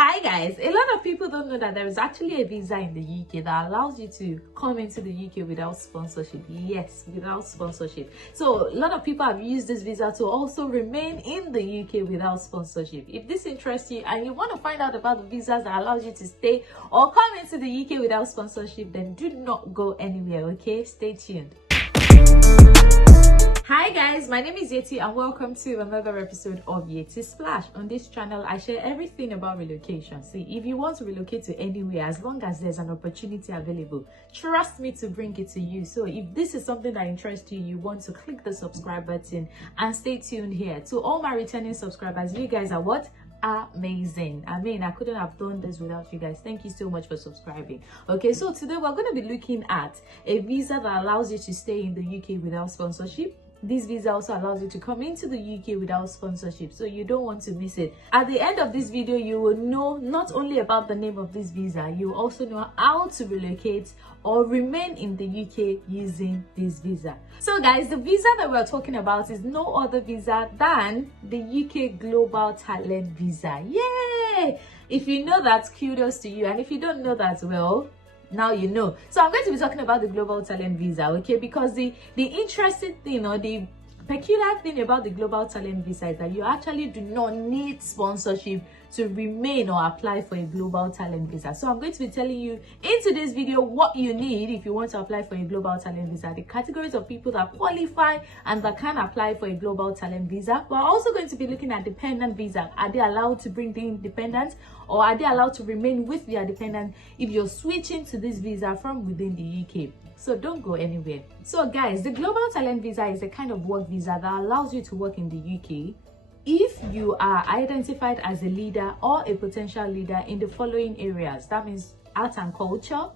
Hi guys, a lot of people don't know that there is actually a visa in the UK that allows you to come into the UK without sponsorship. Yes, without sponsorship. So a lot of people have used this visa to also remain in the UK without sponsorship. If this interests you and you want to find out about the visas that allows you to stay or come into the UK without sponsorship, then do not go anywhere, okay? Stay tuned. Hi guys, my name is Yeti and welcome to another episode of Yettysplash. On this channel, I share everything about relocation. See, if you want to relocate to anywhere, as long as there's an opportunity available, trust me to bring it to you. So if this is something that interests you, you want to click the subscribe button and stay tuned here. To all my returning subscribers, you guys are what? Amazing. I mean, I couldn't have done this without you guys. Thank you so much for subscribing. Okay, so today we're going to be looking at a visa that allows you to stay in the UK without sponsorship. This visa also allows you to come into the UK without sponsorship, so you don't want to miss it. At the end of this video, you will know not only about the name of this visa, you will also know how to relocate or remain in the UK using this visa. So guys, the visa that we're talking about is no other visa than the UK Global Talent Visa. Yay! If you know that, kudos to you, and if you don't know that, well, now you know. So I'm going to be talking about the Global Talent Visa, okay? Because the interesting thing, or the peculiar thing about the Global Talent Visa is that you actually do not need sponsorship to remain or apply for a Global Talent Visa. So I'm going to be telling you in today's video what you need if you want to apply for a Global Talent Visa, the categories of people that qualify and that can apply for a Global Talent Visa. We're also going to be looking at dependent visa. Are they allowed to bring in dependents, or are they allowed to remain with their dependent if you're switching to this visa from within the UK? So don't go anywhere. So guys, the Global Talent Visa is a kind of work visa that allows you to work in the UK if you are identified as a leader or a potential leader in the following areas. That means art and culture,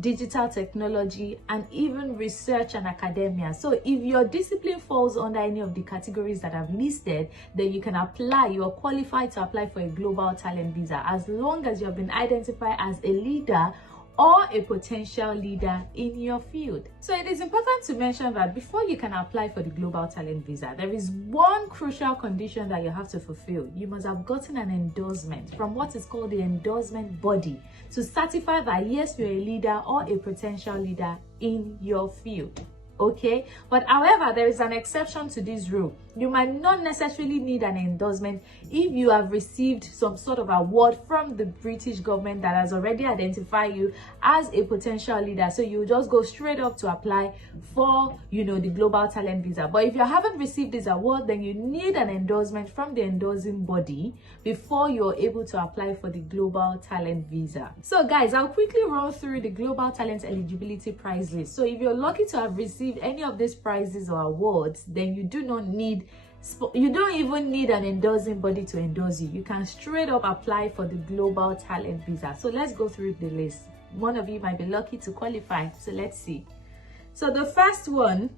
digital technology, and even research and academia. So if your discipline falls under any of the categories that I've listed, then you can apply. You are qualified to apply for a Global Talent Visa as long as you have been identified as a leader or a potential leader in your field. So it is important to mention that before you can apply for the Global Talent Visa, there is one crucial condition that you have to fulfill. You must have gotten an endorsement from what is called the endorsement body to certify that yes, you're a leader or a potential leader in your field. Okay, but however, there is an exception to this rule. You might not necessarily need an endorsement if you have received some sort of award from the British government that has already identified you as a potential leader. So you just go straight up to apply for, the Global Talent Visa. But if you haven't received this award, then you need an endorsement from the endorsing body before you're able to apply for the Global Talent Visa. So guys, I'll quickly run through the Global Talent eligibility prize list. So if you're lucky to have received any of these prizes or awards, then you don't even need an endorsing body to endorse you. You can straight up apply for the Global Talent Visa. So let's go through the list. One of you might be lucky to qualify, so let's see. So the first one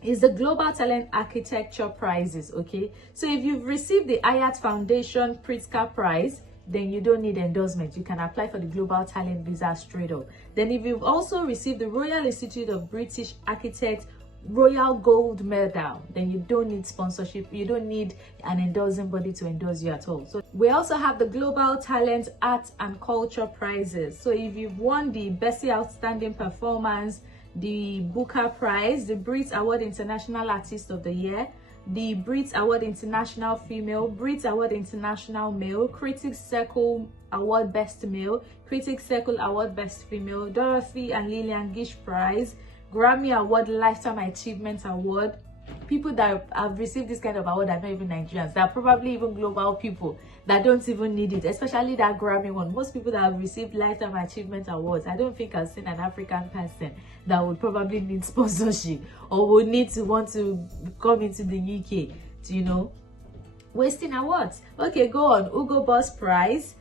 is the Global Talent Architecture Prizes. Okay, so if you've received the Hyatt Foundation Pritzker Prize, then you don't need endorsement. You can apply for the Global Talent Visa straight up. Then if you've also received the Royal Institute of British Architects Royal Gold Medal, then you don't need sponsorship. You don't need an endorsing body to endorse you at all. So we also have the Global Talent Art and Culture Prizes. So if you've won the Best Outstanding Performance, the Booker Prize, the Brit Award International Artist of the Year, the Brit Award International Female, Brit Award International Male, Critics Circle Award Best Male, Critics Circle Award Best Female, Dorothy and Lillian Gish Prize, Grammy Award Lifetime Achievement Award. People that have received this kind of award are not even Nigerians. They're probably even global people that don't even need it, especially that Grammy one. Most people that have received Lifetime Achievement Awards, I don't think I've seen an African person that would probably need sponsorship or would need to want to come into the UK to, wasting awards. Okay, go on. Hugo Boss Prize,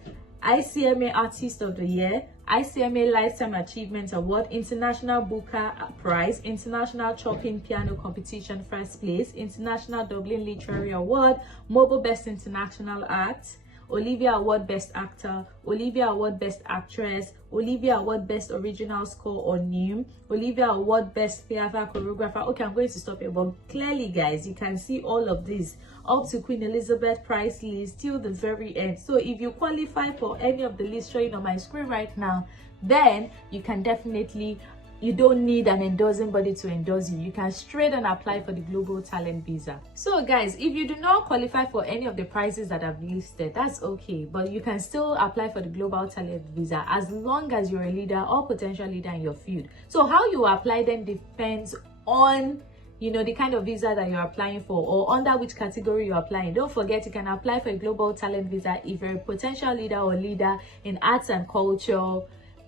ICMA Artist of the Year, ICMA Lifetime Achievement Award, International Booker Prize, International Chopin Piano Competition First Place, International Dublin Literary Award, Mobile Best International Act, Olivia Award Best Actor, Olivia Award Best Actress, Olivia Award Best Original Score or New, Olivia Award Best Theatre Choreographer. Okay, I'm going to stop here, but clearly guys, you can see all of this up to Queen Elizabeth prize list till the very end. So if you qualify for any of the lists showing on my screen right now, then you can definitely, you don't need an endorsing body to endorse you. You can straight and apply for the Global Talent Visa. So guys, if you do not qualify for any of the prizes that I've listed, that's okay, but you can still apply for the Global Talent Visa as long as you're a leader or potential leader in your field. So how you apply then depends on, you know, the kind of visa that you're applying for or under which category you're applying. Don't forget, you can apply for a Global Talent Visa if you're a potential leader or leader in arts and culture,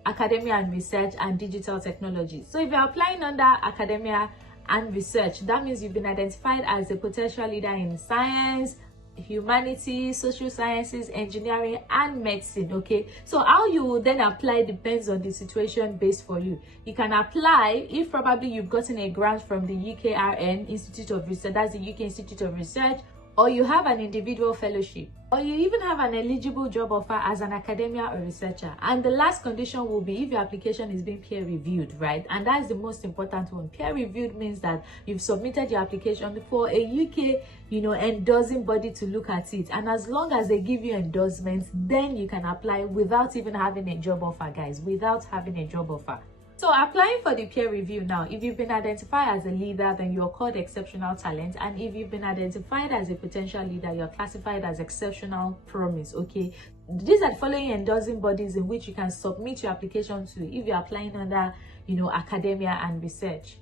academia and research, and digital technology. So if you're applying under academia and research, that means you've been identified as a potential leader in science, humanities, social sciences, engineering, and medicine. Okay, so how you will then apply depends on the situation based for you. You can apply if probably you've gotten a grant from the UKRN Institute of Research, that's the UK Institute of Research, or you have an individual fellowship, or you even have an eligible job offer as an academia or researcher. And the last condition will be if your application is being peer reviewed, right? And that's the most important one. Peer reviewed means that you've submitted your application for a UK, you know, endorsing body to look at it. And as long as they give you endorsements, then you can apply without even having a job offer, guys, without having a job offer. So applying for the peer review now, if you've been identified as a leader, then you're called exceptional talent. And if you've been identified as a potential leader, you're classified as exceptional promise. Okay, these are the following endorsing bodies in which you can submit your application to if you're applying under, you know, academia and research.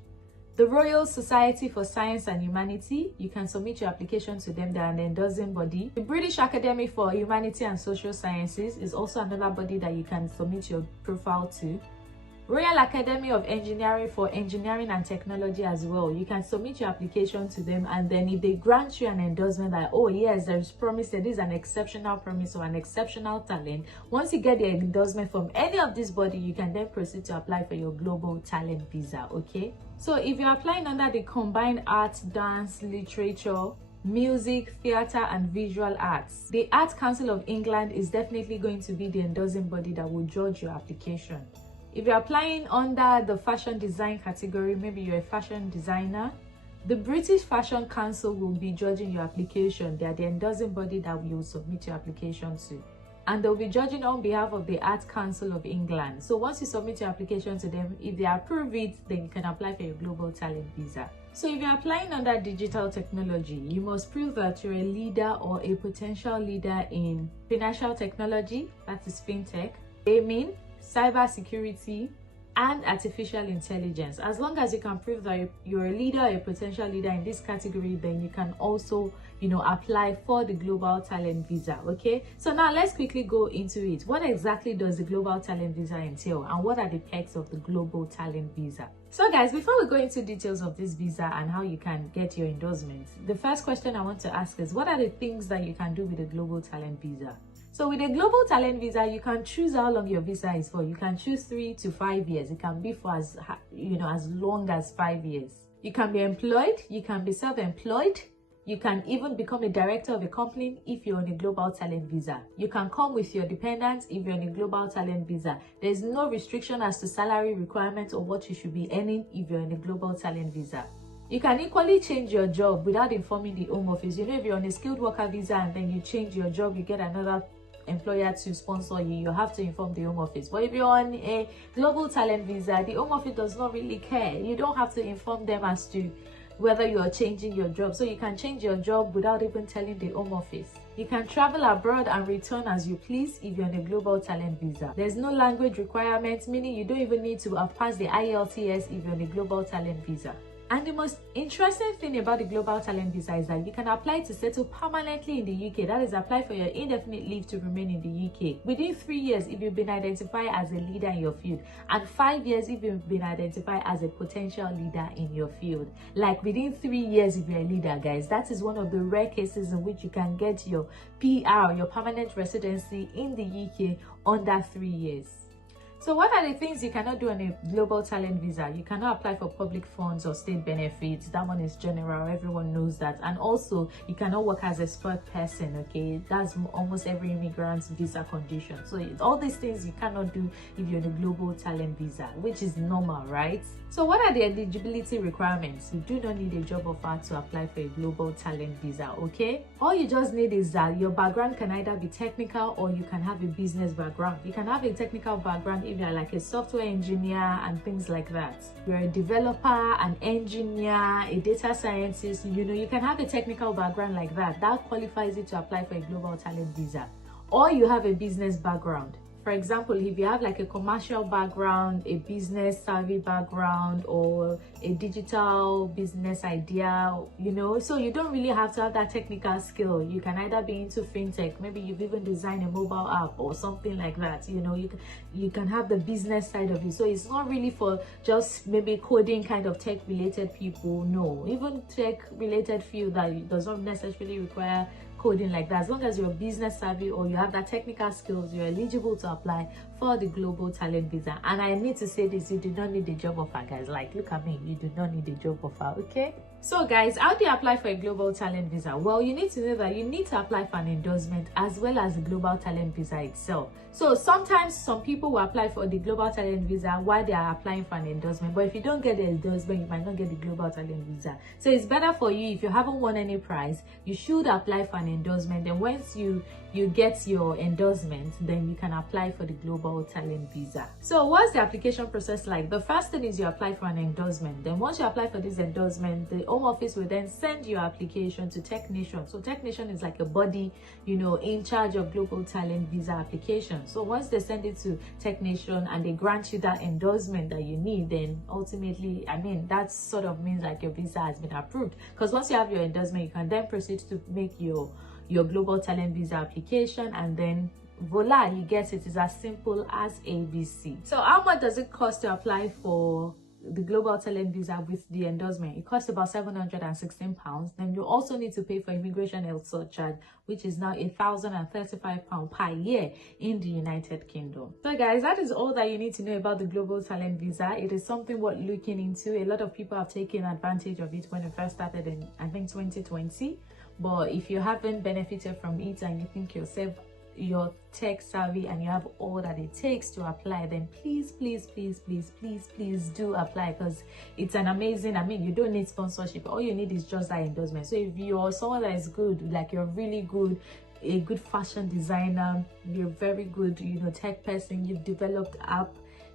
The Royal Society for Science and Humanity, you can submit your application to them. They're an endorsing body. The British Academy for Humanity and Social Sciences is also another body that you can submit your profile to. Royal Academy of Engineering for Engineering and Technology as well. You can submit your application to them, and then if they grant you an endorsement that, oh yes, there's promise that this is an exceptional promise or an exceptional talent, once you get the endorsement from any of this body, you can then proceed to apply for your Global Talent Visa. Okay, so if you're applying under the Combined Arts, Dance, Literature, Music, Theatre and Visual Arts, the Arts Council of England is definitely going to be the endorsing body that will judge your application. If you're applying under the fashion design category, maybe you're a fashion designer, the British Fashion Council will be judging your application. They are the endorsing body that you will submit your application to. And they'll be judging on behalf of the Arts Council of England. So once you submit your application to them, if they approve it, then you can apply for your Global Talent Visa. So if you're applying under digital technology, you must prove that you're a leader or a potential leader in financial technology, that is fintech, gaming, cyber security, and artificial intelligence. As long as you can prove that you're a leader or a potential leader in this category, then you can also, you know, apply for the Global Talent Visa. Okay, so now let's quickly go into it. What exactly does the Global Talent Visa entail, and what are the perks of the Global Talent Visa? So guys, before we go into details of this visa and how you can get your endorsement, the first question I want to ask is, what are the things that you can do with the Global Talent Visa? So with a Global Talent Visa, you can choose how long your visa is for. You can choose 3 to 5 years. It can be for as long as 5 years. You can be employed. You can be self-employed. You can even become a director of a company if you're on a Global Talent Visa. You can come with your dependents if you're on a Global Talent Visa. There's no restriction as to salary requirements or what you should be earning if you're on a Global Talent Visa. You can equally change your job without informing the Home Office. You know, if you're on a skilled worker visa and then you change your job, you get another employer to sponsor you, you have to inform the Home Office. But if you're on a Global Talent Visa, the Home Office does not really care. You don't have to inform them as to whether you are changing your job. So you can change your job without even telling the Home Office. You can travel abroad and return as you please if you're on a Global Talent Visa. There's no language requirements, meaning you don't even need to have passed the IELTS if you're on a Global Talent Visa. And the most interesting thing about the Global Talent Visa is that you can apply to settle permanently in the UK. That is, apply for your indefinite leave to remain in the UK within 3 years if you've been identified as a leader in your field, and 5 years if you've been identified as a potential leader in your field. Like within 3 years if you're a leader, guys. That is one of the rare cases in which you can get your PR, your permanent residency in the UK, under 3 years. So what are the things you cannot do on a global talent visa? You cannot apply for public funds or state benefits. That one is general, everyone knows that. And also you cannot work as a sport person, okay? That's almost every immigrant's visa condition. So all these things you cannot do if you're on a global talent visa, which is normal, right? So what are the eligibility requirements? You do not need a job offer to apply for a global talent visa, okay? All you just need is that your background can either be technical or you can have a business background. You can have a technical background if you're like a software engineer and things like that. You're a developer, an engineer, a data scientist, you can have a technical background like that. That qualifies you to apply for a global talent visa. Or you have a business background. For example, if you have like a commercial background, a business savvy background, or a digital business idea, so you don't really have to have that technical skill. You can either be into fintech, maybe you've even designed a mobile app or something like that. You can have the business side of it. So it's not really for just maybe coding kind of tech related people. No, even tech related field that does not necessarily require coding like that. As long as you're business savvy or you have that technical skills, you're eligible to apply for the global talent visa. And I need to say this, you do not need a job offer, guys. Like, look at me, you do not need a job offer, okay? So guys, how do you apply for a global talent visa? Well, you need to know that you need to apply for an endorsement as well as the global talent visa itself. So sometimes some people will apply for the global talent visa while they are applying for an endorsement, but if you don't get the endorsement, you might not get the global talent visa. So it's better for you, if you haven't won any prize, you should apply for an endorsement. Then once you get your endorsement, then you can apply for the global talent visa. So what's the application process like? The first thing is you apply for an endorsement. Then once you apply for this endorsement, the Home Office will then send your application to TechNation. So TechNation is like a body, in charge of global talent visa application. So once they send it to TechNation and they grant you that endorsement that you need, then ultimately, that sort of means like your visa has been approved. Because once you have your endorsement, you can then proceed to make your global talent visa application, and then voila, you get it. It's as simple as ABC. So how much does it cost to apply for the global talent visa with the endorsement? It costs about £716. Then you also need to pay for immigration health surcharge, which is now £1,035 per year in the United Kingdom. So guys, that is all that you need to know about the global talent visa. It is something worth looking into. A lot of people have taken advantage of it when it first started in, I think, 2020. But if you haven't benefited from it and you think you're tech savvy and you have all that it takes to apply, then please do apply, because it's an amazing, you don't need sponsorship. All you need is just that endorsement. So if you're someone that is good, like you're really good, a good fashion designer, you're very good, tech person, you've developed app,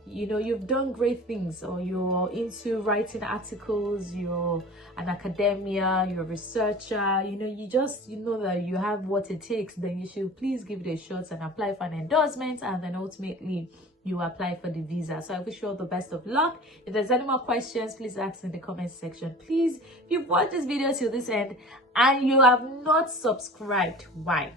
you've done great things, or you're into writing articles, you're an academia, you're a researcher, you just know that you have what it takes, then you should please give it a shot and apply for an endorsement, and then ultimately you apply for the visa. So I wish you all the best of luck. If there's any more questions, please ask in the comment section. Please, if you've watched this video till this end and you have not subscribed, why?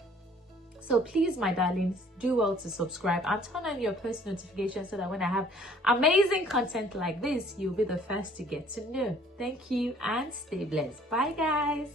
So please, my darlings, do well to subscribe and turn on your post notifications so that when I have amazing content like this, you'll be the first to get to know. Thank you and stay blessed. Bye guys.